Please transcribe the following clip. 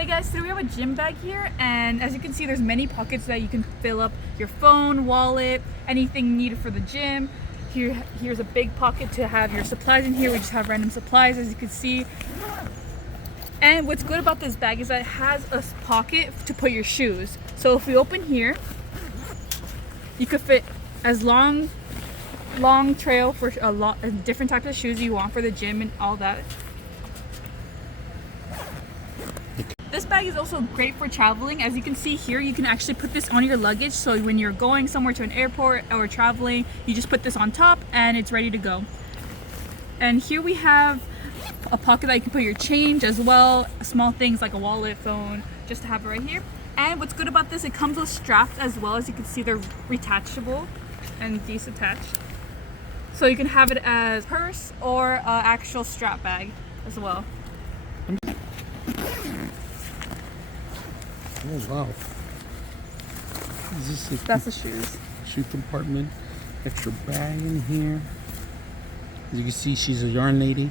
Hey guys, today we have a gym bag here, and as you can see there's many pockets that you can fill up your phone, wallet, anything needed for the gym. Here's a big pocket to have your supplies in here. We just have random supplies, as you can see. And what's good about this bag is that it has a pocket to put your shoes. So if we open here, you could fit as long trail for different types of shoes you want for the gym and all that. This bag is also great for traveling. As you can see here, you can actually put this on your luggage, so when you're going somewhere to an airport or traveling, you just put this on top and it's ready to go. And here we have a pocket that you can put your change as well, small things like a wallet, phone, just to have it right here. And what's good about this, it comes with straps as well. As you can see, they're retachable and detached, so you can have it as purse or actual strap bag as well. Oh wow. That's the shoes. Shoe compartment. Extra bag in here. As you can see, she's a yarn lady.